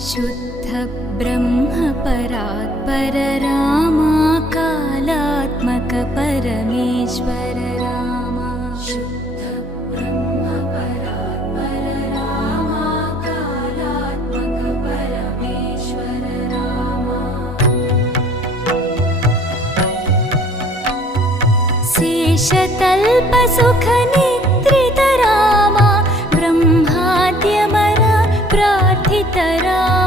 शुद्ध ब्रह्म परात्पर रामा कालात्मक परमेश्वर रामा शुद्ध ब्रह्म परात्पर रामा कालात्मक परमेश्वर रामा शेषतल्प सुख निद्रित रामा ब्रह्माद्यमर प्रार्थित रामा